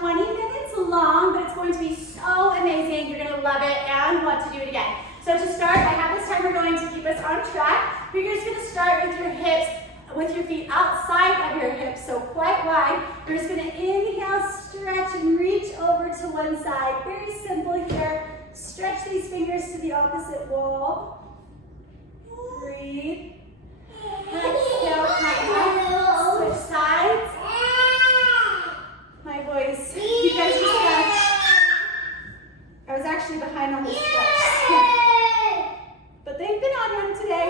20 minutes long, but it's going to be so amazing. You're going to love it and want to do it again. So to start, I have this timer going to keep us on track. You're just going to start with your hips, with your feet outside of your hips, so quite wide. You're just going to inhale, stretch, and reach over to one side. Very simple here. Stretch these fingers to the opposite wall. Breathe. Exhale, come up. Switch sides. My voice. You guys just I was actually behind on this stretch. But they've been on one today.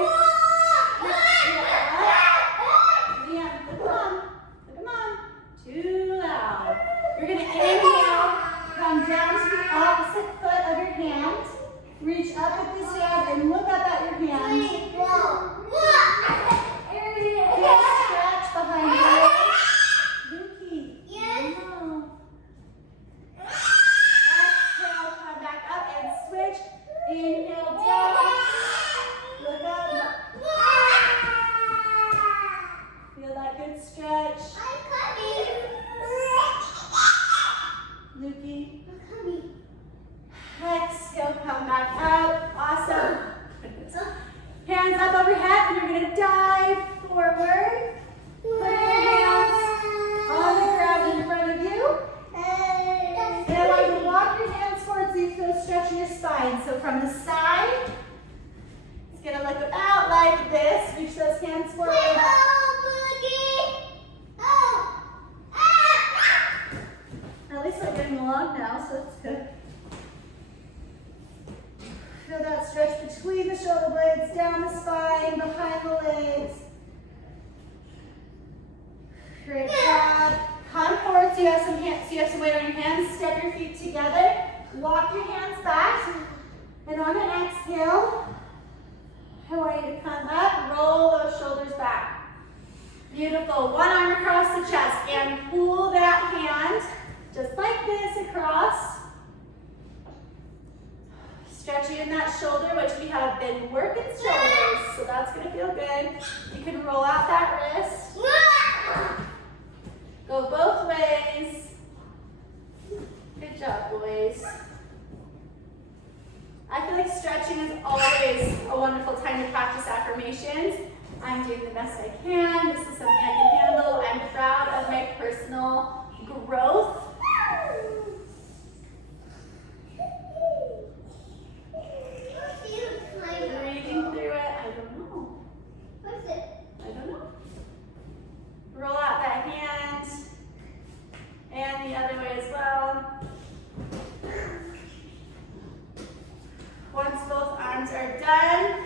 Yeah, look at mom. Too loud. You're going to inhale, come down to the opposite foot of your hand. Reach up with this hand and look up at your hand. Big stretch behind your legs. Lukey. Exhale, come back up and switch. Inhale down. Look up. Feel that good stretch. Lukey. Exhale, come back up. Awesome. Hands up overhead, and you're going to dive forward. Put your hands on the ground in front of you. And I want you to walk your hands forward so you feel stretch in your spine. So from the side, it's going to look about like this. Reach those hands forward. At least I'm getting along now, so that's good. Feel that stretch between the shoulder blades, down the spine, behind the legs. Great job. Come forward so you have some weight on your hands. Step your feet together. Walk your hands back. And on an exhale, I want you to come up, roll those shoulders back. Beautiful. One arm across the chest and pull that hand just like this across. Stretching in that shoulder, which we have been working shoulders, so that's going to feel good. You can roll out that wrist. Go both ways. Good job, boys. I feel like stretching is always a wonderful time to practice affirmations. I'm doing the best I can. This is something I can handle. I'm proud of my personal growth. Breathing through it. I don't know. What's it? I don't know. Roll out that hand. And the other way as well. Once both arms are done,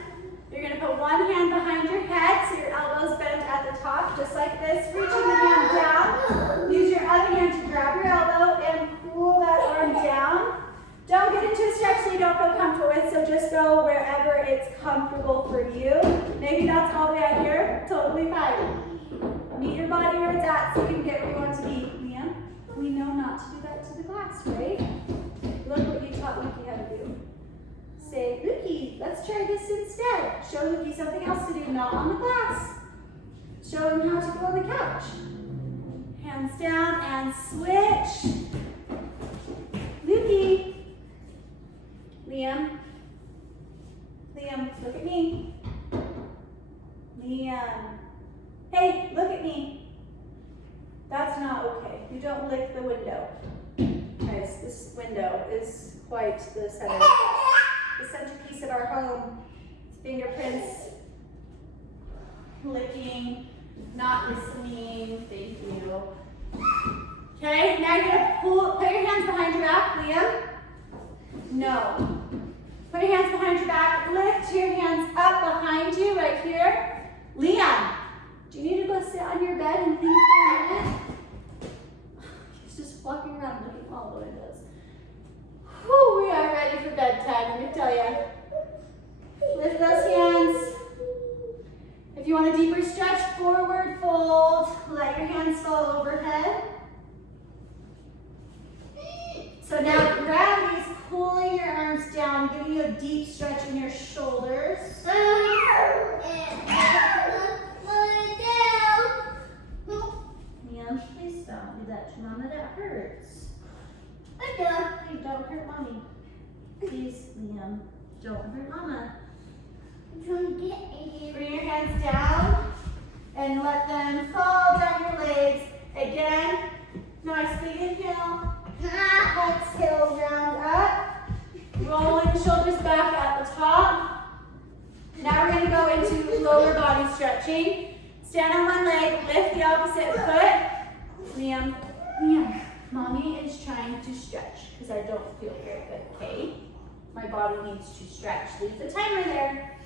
you're going to put one hand behind your head so your elbows bend at the top, just like this. Reaching the hand down. Use your other hand to grab your elbow and pull that arm down. Don't get into a stretch that you don't feel comfortable with, so just go wherever it's comfortable for you. Maybe that's all the way out here. Totally fine. Meet your body where it's at so you can get where you want to be. Mia, we know not to do that to the glass, right? Look what you taught Lukey how to do. Say, Lukey, let's try this instead. Show Lukey something else to do, not on the glass. Show him how to go on the couch. Hands down and switch. Lukey. Liam, look at me. Liam, hey, look at me. That's not okay. You don't lick the window. Guys, this window is quite the centerpiece of our home. Fingerprints, licking, not listening. Thank you. Okay, now you're gonna put your hands behind your back, Liam. No. Put your hands behind your back. Lift your hands up behind you right here. Liam, do you need to go sit on your bed and think for a minute? He's just walking around looking all the windows. Whew, we are ready for bedtime, let me tell you. Lift those hands. If you want a deeper stretch, forward fold. Let your hands fall overhead. So now gravity is pulling your arms down, giving you a deep stretch in your shoulders. Mia, please don't do that to Mama, that hurts. Hey, don't hurt mommy. Please, Liam, don't hurt mama. Bring your hands down and let them fall down your legs. Again, nice big inhale. Exhale, round up. Rolling the shoulders back at the top. Now we're going to go into lower body stretching. Stand on one leg, lift the opposite foot. Liam, mommy is trying to stretch because I don't feel very good, okay? My body needs to stretch. Leave the timer there.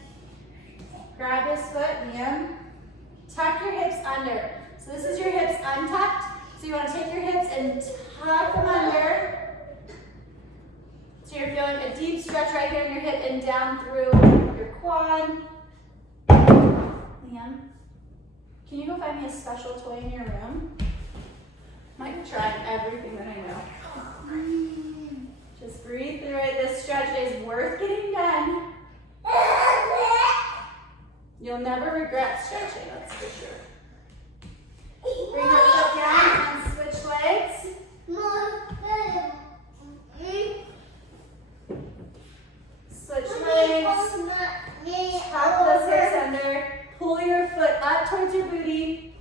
Grab this foot, Liam. Tuck your hips under. So this is your hips untucked. So you want to take your hips and tuck them under. So you're feeling a deep stretch right here in your hip and down through your quad. Liam, can you go find me a special toy in your room? Might try everything that I know. Just breathe through it. This stretch is worth getting done. You'll never regret stretching, that's for sure. Bring that foot down and switch legs. Switch legs. Tuck those hips under. Pull your foot up towards your booty.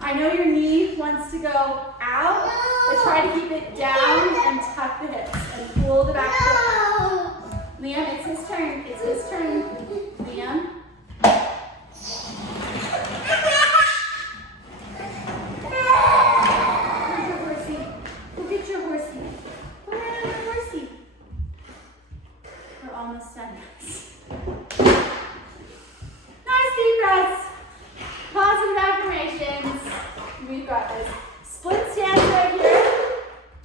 I know your knee wants to go out, but try to keep it down and tuck the hips and pull the back foot. Liam, it's his turn. It's his turn. Liam. Go get your horsey. Where's your horsey? We're almost done. Nice deep breaths. Positive affirmations. We've got this. Split stance right here.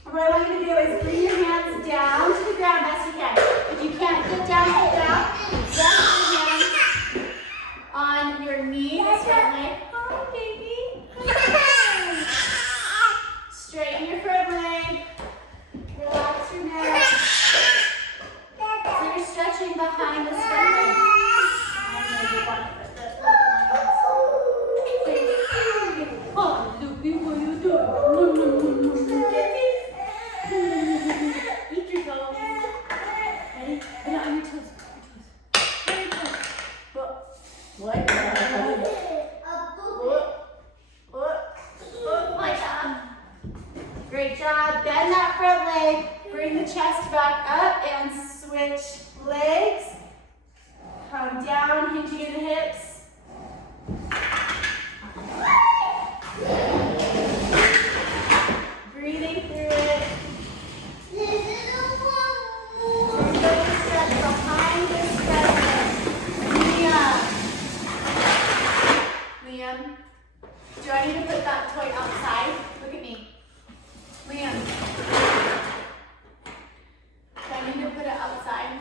And what I want you to do is bring your hands down to the ground best you can. If you can't get down to the ground, rest your hands on your knee, this front leg. Hi, baby. Straighten your front leg. Relax your neck. So you're stretching behind this front leg. I know you want it, but that's what oh, Loopy, what are you doing? Eat your toes. Ready? And on your toes. What? My job. Great job. Bend that front leg. Bring the chest back up and switch legs. Come down, hinging in the hips. Breathing through it. Just go to stretch behind the stretch. Liam, do I need to put that toy outside? Look at me. Liam, do I need to put it outside?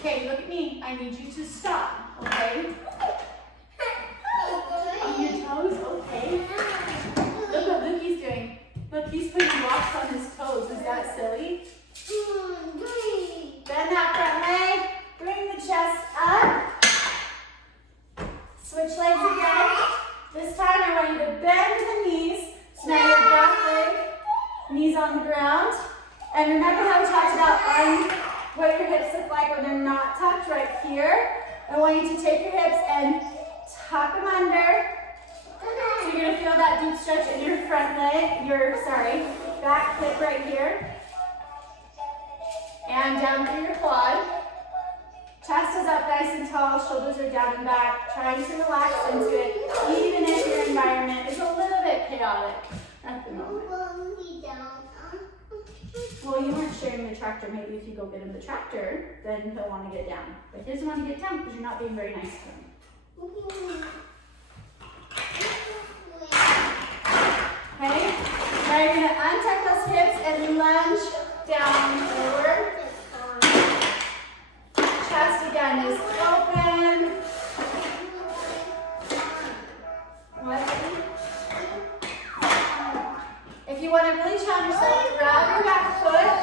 Okay, look at me. I need you to stop, okay? On your toes? Okay. Look what Luki's doing. Look, he's putting rocks on his toes. Is that silly? Bend that front leg. Bring the chest up. Switch legs again. This time I want you to bend the knees. So now your back leg, knees on the ground. And remember how we talked about what your hips look like when they're not tucked right here. I want you to take your hips and tuck them under. So you're going to feel that deep stretch in your front leg, back hip right here. And down through your quad. Chest is up nice and tall, shoulders are down and back. Trying to relax into it, even if your environment is a little bit chaotic at the moment. Well, you weren't sharing the tractor. Maybe if you go get him the tractor, then he'll want to get down. But he doesn't want to get down because you're not being very nice to him. Okay, now you're going to untuck those hips and lunge down forward. Chest again is open. What? If you want to really challenge yourself, grab your back foot,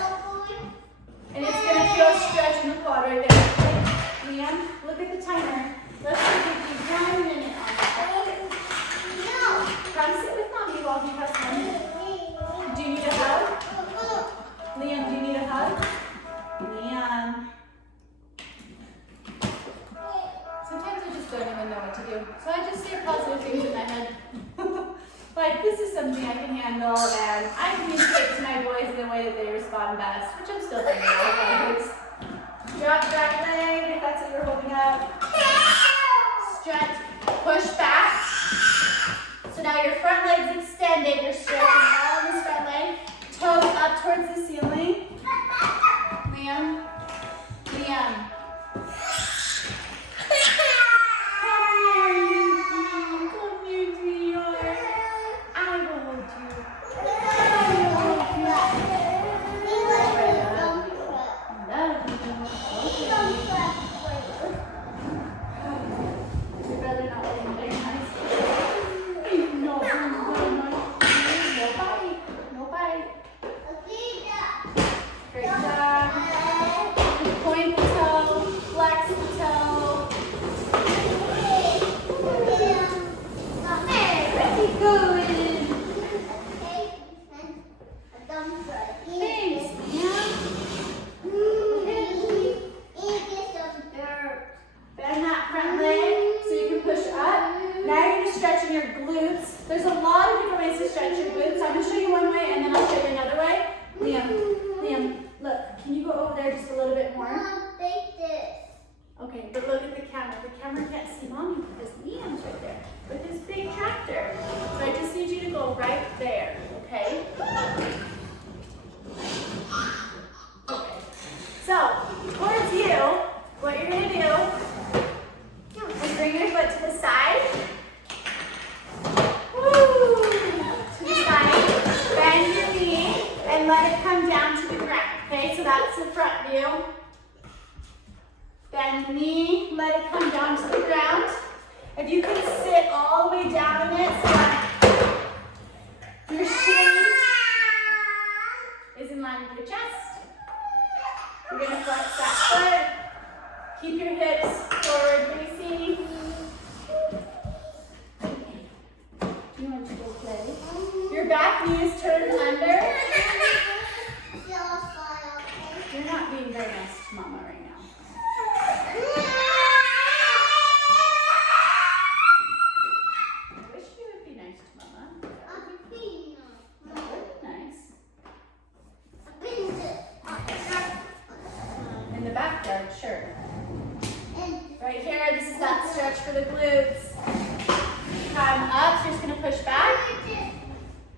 and it's going to feel a stretch in the quad right there. Okay? Liam, look at the timer. Let's give you 1 minute on that. Come sit with mommy while he has 1 minute. said, like, this is something I can handle, and I communicate to my boys in the way that they respond best, which I'm still figuring out. Drop back leg, if that's what you're holding up. Stretch, push back. So now your front leg's extended. You're stretching all of this front leg. Toes up towards the ceiling. Liam. Liam. There's a lot of different ways to stretch your glutes. I'm going to show you one way and then I'll show you another way. Liam, look, can you go over there just a little bit more? Like this. Okay, but look at the camera. The camera can't see mommy because Liam's right there with his big tractor. So I just need you to go right there, okay? Okay. So, towards you, what you're going to do is bring your foot to the side. Bend your knee and let it come down to the ground. Okay, so that's the front view. Bend the knee, let it come down to the ground. If you can sit all the way down in it so that your shin is in line with your chest. You're going to flex that foot. Keep your hips forward facing. You want to go play? Your back knee is turned under. You're not being very nice to mama right now. I wish you would be nice to mama. That would be nice. In the backyard, sure. Right here, this is that stretch for the glutes. Come up, so you're just going to push back.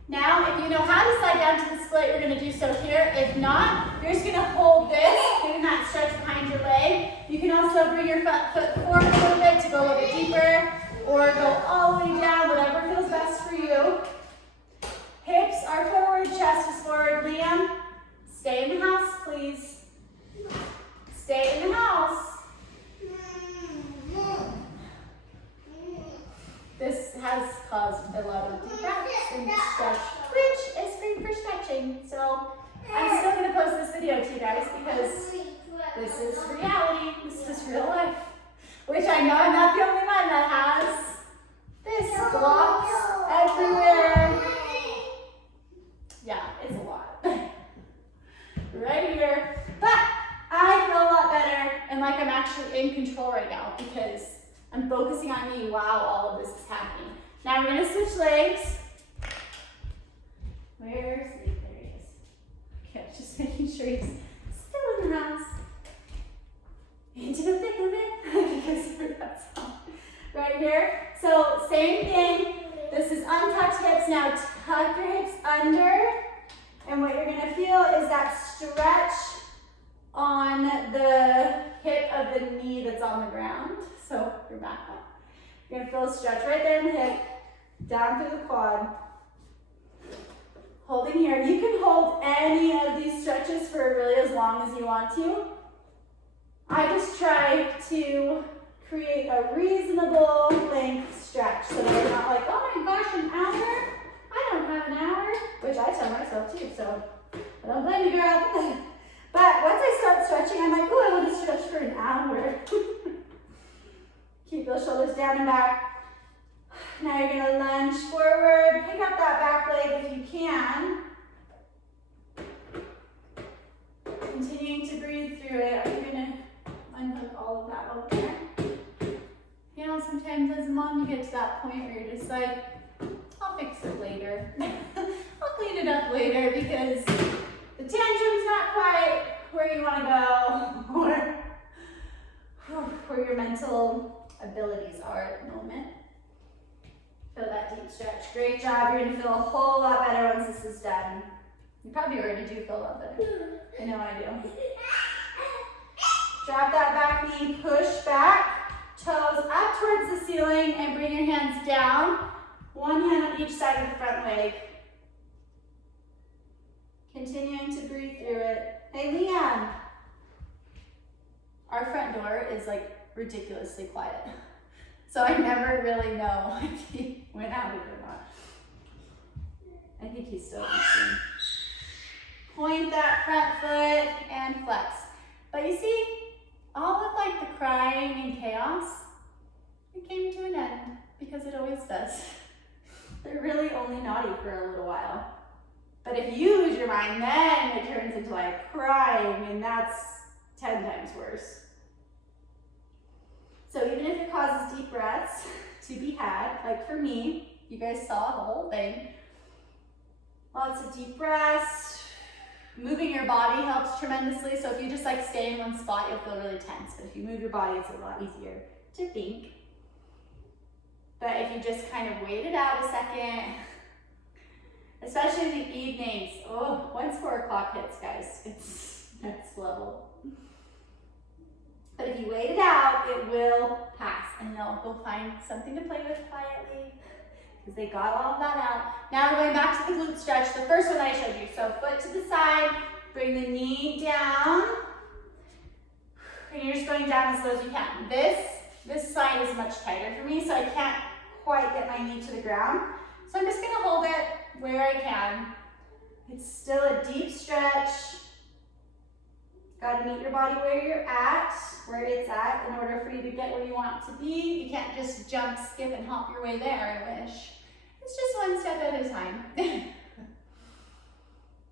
Now, if you know how to slide down to the split, you're going to do so here. If not, you're just going to hold this, getting that stretch behind your leg. You can also bring your foot forward a little bit to go a little bit deeper, or go all the way down, whatever feels best for you. Hips are forward, chest is forward. Liam, stay in the house, please. Stay in the house. This has caused a lot of defects and stretch, which is great for stretching. So I'm still going to post this video to you guys because this is reality. This is real life. Which I know I'm not the only one that has this blocks everywhere. Yeah, it's a lot. Right here. But I feel a lot better and like I'm actually in control right now because I'm focusing on me while all of this is happening. Now we're going to switch legs. Where's he? There he is. Okay, just making sure he's still in the house. Into the thick of it. Because you heard that song. Right here. So same thing. This is untucked hips. Now tuck your hips under. And what you're going to feel is that stretch on the hip of the knee that's on the ground. So your back up. You're going to feel a stretch right there in the hip, down through the quad. Holding here. You can hold any of these stretches for really as long as you want to. I just try to create a reasonable length stretch so that you're not like, oh my gosh, an hour? I don't have an hour, which I tell myself too, so I don't blame you, girl. But once I start stretching, I'm like, oh, I want to stretch for an hour. Keep those shoulders down and back. Now you're going to lunge forward. Pick up that back leg if you can. Continuing to breathe through it. I'm going to unhook all of that over there. Hands sometimes as a mom you get to that point where you're just like, I'll fix it later. I'll clean it up later because the tantrum's not quite where you want to go or where your mental abilities are at the moment. Feel that deep stretch. Great job. You're going to feel a whole lot better once this is done. You probably already do feel a lot better. I know I do. Drop that back knee, push back, toes up towards the ceiling, and bring your hands down. One hand on each side of the front leg. Continuing to breathe through it. Hey, Leanne. Our front door is like ridiculously quiet. So I never really know if he went out or not. I think he's still listening. Point that front foot and flex. But you see, all of like the crying and chaos, it came to an end because it always does. They're really only naughty for a little while. But if you lose your mind, then it turns into like crying, and that's 10 times worse. So even if it causes deep breaths to be had, like for me, you guys saw the whole thing. Lots of deep breaths. Moving your body helps tremendously. So if you just like stay in one spot, you'll feel really tense. But if you move your body, it's a lot easier to think. But if you just kind of wait it out a second, especially in the evenings. Oh, once 4 o'clock hits, guys, it's next level. But if you wait it out, it will pass, and they'll go find something to play with quietly because they got all of that out. Now we're going back to the glute stretch, the first one that I showed you. So foot to the side, bring the knee down, and you're just going down as low as you can. This side is much tighter for me, so I can't quite get my knee to the ground. So I'm just gonna hold it where I can. It's still a deep stretch. Got to meet your body where it's at in order for you to get where you want to be. You can't just jump, skip, and hop your way there, I wish. It's just one step at a time.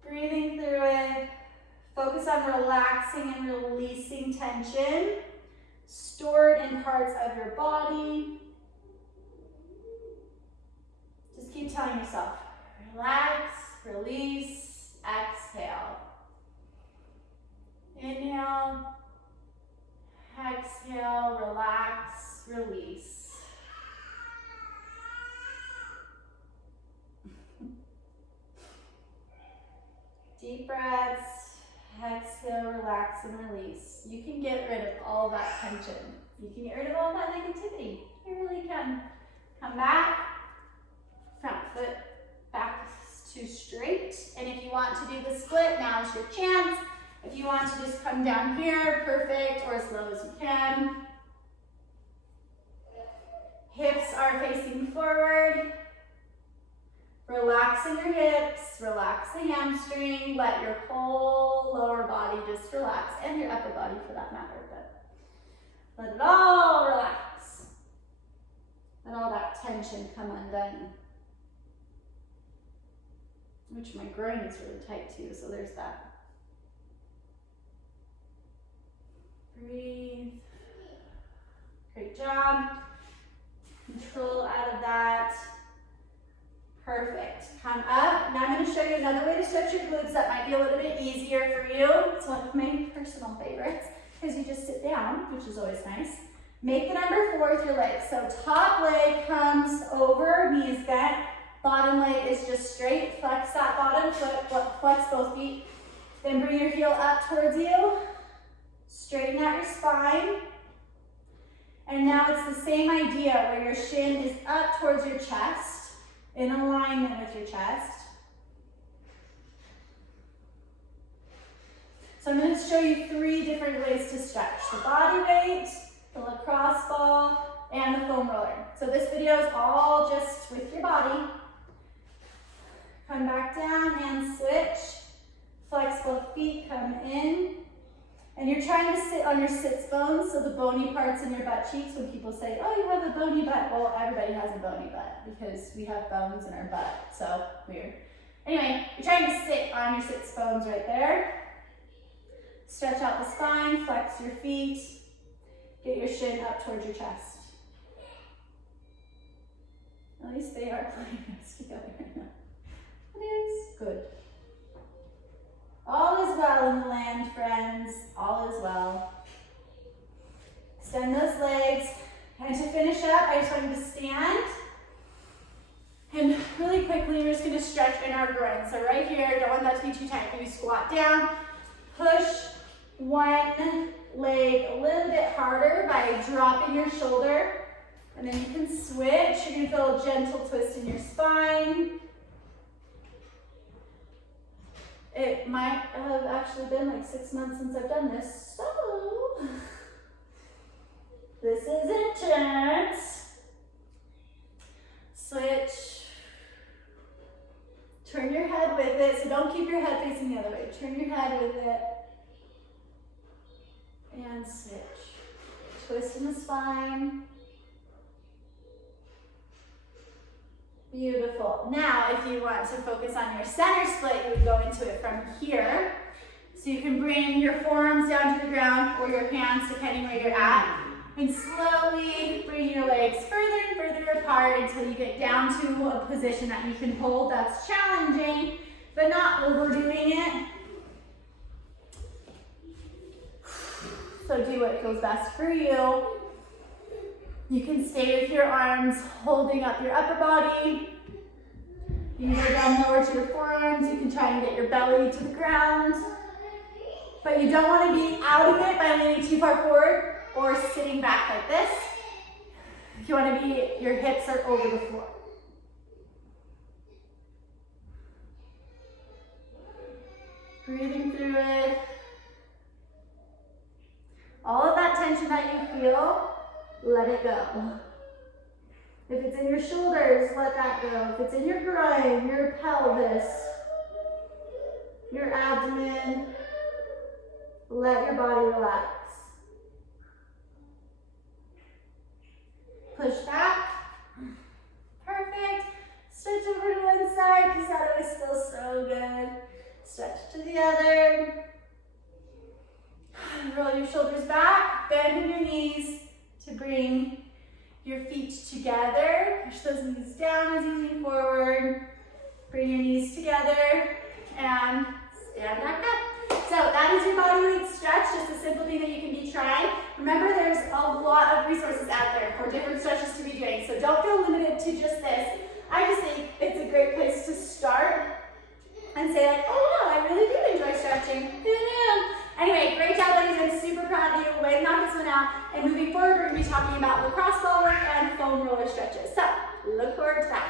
Breathing through it. Focus on relaxing and releasing tension stored in parts of your body. Just keep telling yourself, relax, release, exhale. Inhale, exhale, relax, release. Deep breaths, exhale, relax, and release. You can get rid of all that tension. You can get rid of all that negativity. You really can. Come back, front foot back to straight. And if you want to do the split, now's your chance. If you want to just come down here, perfect, or as low as you can. Hips are facing forward. Relaxing your hips, relax the hamstring, let your whole lower body just relax, and your upper body for that matter, but let it all relax. Let all that tension come undone. Which my groin is really tight too, so there's that. Breathe. Great job. Control out of that. Perfect. Come up. Now I'm going to show you another way to stretch your glutes that might be a little bit easier for you. It's one of my personal favorites because you just sit down, which is always nice. Make the number 4 with your legs. So top leg comes over, knees bent. Bottom leg is just straight. Flex that bottom foot. Flex both feet. Then bring your heel up towards you. Straighten out your spine. And now it's the same idea where your shin is up towards your chest, in alignment with your chest. So I'm going to show you 3 different ways to stretch. The body weight, the lacrosse ball, and the foam roller. So this video is all just with your body. Come back down and switch. Flex both feet, come in. And you're trying to sit on your sits bones, so the bony parts in your butt cheeks. When people say, oh, you have a bony butt. Well, everybody has a bony butt because we have bones in our butt. So weird. Anyway, you're trying to sit on your sits bones right there. Stretch out the spine, flex your feet. Get your shin up towards your chest. At least they are playing nice together right now. It is good. All is well in the land, friends. All is well. Extend those legs. And to finish up, I just want you to stand. And really quickly, we're just going to stretch in our groin. So right here, don't want that to be too tight. You squat down, push one leg a little bit harder by dropping your shoulder. And then you can switch. You're going to feel a gentle twist in your spine. It might have actually been like 6 months since I've done this, so this is intense. Switch. Turn your head with it, so don't keep your head facing the other way. Turn your head with it. And switch. Twist in the spine. Beautiful. Now, if you want to focus on your center split, you would go into it from here. So you can bring your forearms down to the ground or your hands, depending where you're at, and slowly bring your legs further and further apart until you get down to a position that you can hold. That's challenging, but not overdoing it. So do what feels best for you. You can stay with your arms holding up your upper body. You can go down lower to your forearms. You can try and get your belly to the ground. But you don't want to be out of it by leaning too far forward or sitting back like this. You want to be, your hips are over the floor. Breathing through it. All of that tension that you feel, let it go. If it's in your shoulders, let that go. If it's in your groin, your pelvis, your abdomen, let your body relax. Push back. Perfect. Stretch over to one side because that always feels so good. Stretch to the other. Roll your shoulders back, bend in your knees to bring your feet together. Push those knees down as you lean forward. Bring your knees together and stand back up. So that is your body weight stretch, just a simple thing that you can be trying. Remember, there's a lot of resources out there for different stretches to be doing, so don't feel limited to just this. I just think it's a great place to start and say like, oh wow, I really do enjoy stretching. Who knew? Anyway, great job, ladies. I'm super proud of you. Way to knock this one out. And moving forward, we're going to be talking about lacrosse ball work and foam roller stretches. So, look forward to that.